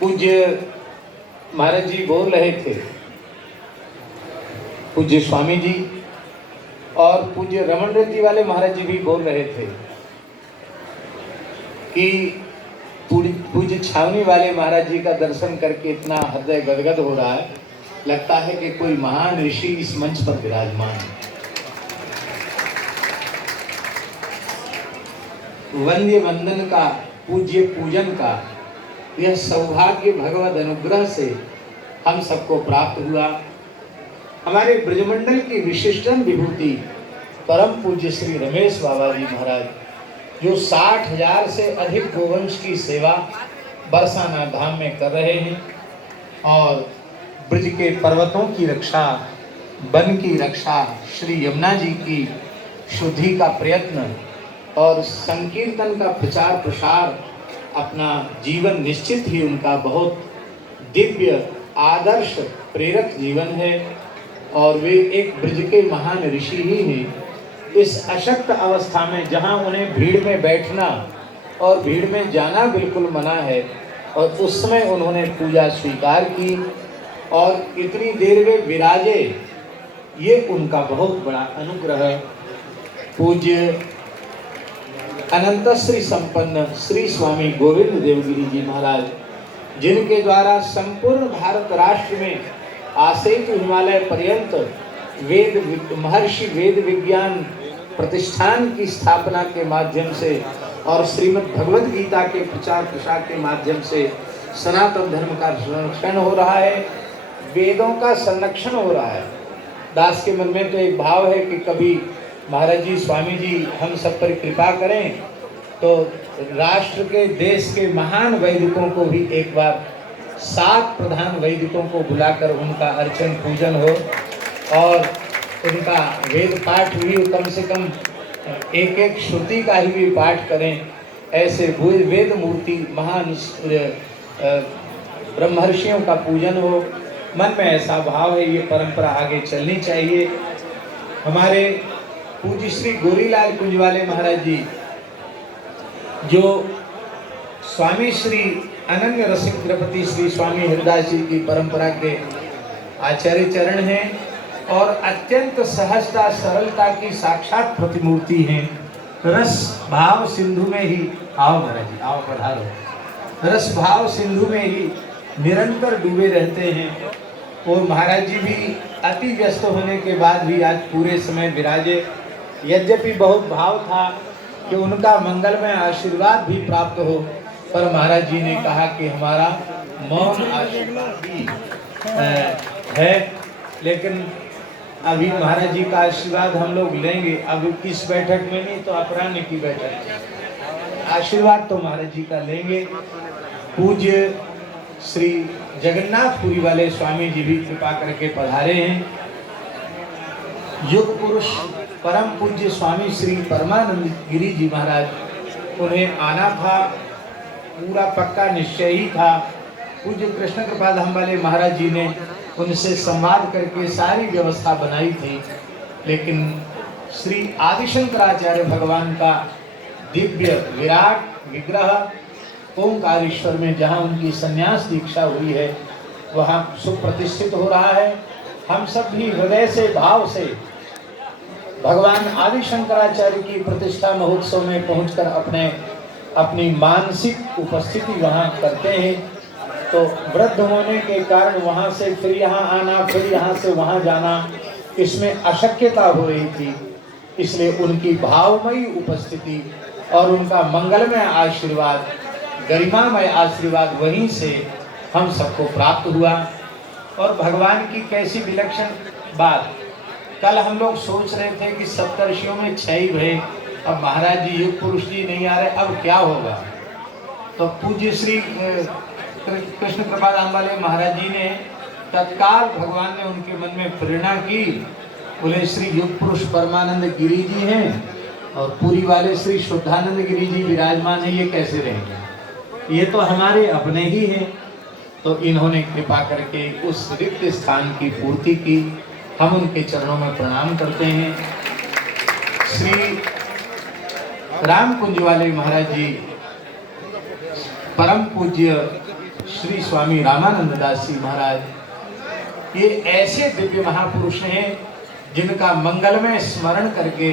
पूज्य महाराज जी बोल रहे थे, पूज्य स्वामी जी और पूज्य रमन रेड्डी वाले महाराज जी भी बोल रहे थे कि पूज्य छावनी वाले महाराज जी का दर्शन करके इतना हृदय गदगद हो रहा है, लगता है कि कोई महान ऋषि इस मंच पर विराजमान है। वंद्य वंदन का, पूज्य पूजन का यह सौभाग्य भगवत अनुग्रह से हम सबको प्राप्त हुआ। हमारे ब्रजमंडल की विशिष्टन विभूति परम पूज्य श्री रमेश बाबा जी महाराज, जो 60,000 से अधिक गोवंश की सेवा बरसाना धाम में कर रहे हैं और ब्रज के पर्वतों की रक्षा, वन की रक्षा, श्री यमुना जी की शुद्धि का प्रयत्न और संकीर्तन का प्रचार प्रसार, अपना जीवन निश्चित ही उनका बहुत दिव्य आदर्श प्रेरक जीवन है और वे एक ब्रज के महान ऋषि ही हैं। इस अशक्त अवस्था में जहाँ उन्हें भीड़ में बैठना और भीड़ में जाना बिल्कुल मना है, और उस समय उन्होंने पूजा स्वीकार की और इतनी देर वे विराजे, ये उनका बहुत बड़ा अनुग्रह है। पूज्य अनंत श्री संपन्न श्री स्वामी गोविंद देवगिरी जी महाराज, जिनके द्वारा संपूर्ण भारत राष्ट्र में आसेतु हिमालय पर्यंत महर्षि वेद विज्ञान प्रतिष्ठान की स्थापना के माध्यम से और श्रीमद् भगवद गीता के प्रचार प्रसार के माध्यम से सनातन धर्म का संरक्षण हो रहा है, वेदों का संरक्षण हो रहा है। दास के मन में तो एक भाव है कि कभी महाराज जी, स्वामी जी हम सब पर कृपा करें तो राष्ट्र के, देश के महान वैदिकों को भी एक बार 7 प्रधान वैदिकों को बुलाकर उनका अर्चन पूजन हो और उनका वेद पाठ भी कम से कम एक एक श्रुति का ही भी पाठ करें। ऐसे वेद मूर्ति महान ब्रह्मर्षियों का पूजन हो, मन में ऐसा भाव है। ये परंपरा आगे चलनी चाहिए। हमारे पूज्य श्री गोरीलाल कुंजवाले महाराज जी, जो स्वामी श्री अनन्य रसिक द्रपति श्री स्वामी हरिदास जी की परंपरा के आचार्य चरण हैं और अत्यंत सहजता सरलता की साक्षात प्रतिमूर्ति हैं। रस भाव सिंधु में ही, आओ महाराज जी, आओ पधारो, रस भाव सिंधु में ही निरंतर डूबे रहते हैं। और महाराज जी भी अति व्यस्त होने के बाद भी आज पूरे समय विराजे। यद्यपि बहुत भाव था कि उनका मंगलमय आशीर्वाद भी प्राप्त हो, पर महाराज जी ने कहा कि हमारा मौन आशीर्वाद भी है, लेकिन अभी महाराज जी का आशीर्वाद हम लोग लेंगे। अभी इस बैठक में नहीं तो अपराह्न की बैठक, आशीर्वाद तो महाराज जी का लेंगे। पूज्य श्री जगन्नाथपुरी वाले स्वामी जी भी कृपा करके पधारे हैं। युग पुरुष परम पूज्य स्वामी श्री परमानंद गिरी जी महाराज, उन्हें आना था, पूरा पक्का निश्चय ही था। पूज्य कृष्ण कृपा धाम वाले महाराज जी ने उनसे संवाद करके सारी व्यवस्था बनाई थी, लेकिन श्री आदिशंकराचार्य भगवान का दिव्य विराट विग्रह ओंकारेश्वर में, जहाँ उनकी संन्यास दीक्षा हुई है, वहाँ सुप्रतिष्ठित हो रहा है। हम सब भी हृदय से, भाव से भगवान आदिशंकराचार्य की प्रतिष्ठा महोत्सव में पहुंचकर अपनी मानसिक उपस्थिति वहाँ करते हैं। तो वृद्ध होने के कारण वहाँ से फिर यहाँ आना, फिर यहाँ से वहाँ जाना, इसमें अशक्यता हो रही थी। इसलिए उनकी भावमयी उपस्थिति और उनका मंगलमय आशीर्वाद, गरिमामय आशीर्वाद वहीं से हम सबको प्राप्त हुआ। और भगवान की कैसी विलक्षण बात, कल हम लोग सोच रहे थे कि सप्तर्षियों में 6 ही भय, अब महाराज जी युग पुरुष जी नहीं आ रहे, अब क्या होगा। तो पूज्य श्री कृष्ण कृपा धाम वाले महाराज जी ने तत्काल, भगवान ने उनके मन में प्रेरणा की, बोले श्री युग पुरुष परमानंद गिरी जी हैं और पुरी वाले श्री शुद्धानंद गिरी जी विराजमान है, ये कैसे रहेंगे, ये तो हमारे अपने ही हैं। तो इन्होंने कृपा करके उस रिक्त स्थान की पूर्ति की। हम उनके चरणों में प्रणाम करते हैं। श्री राम कुंज वाले महाराज जी परम पूज्य श्री स्वामी रामानंद दास जी महाराज, ये ऐसे दिव्य महापुरुष हैं जिनका मंगलमय स्मरण करके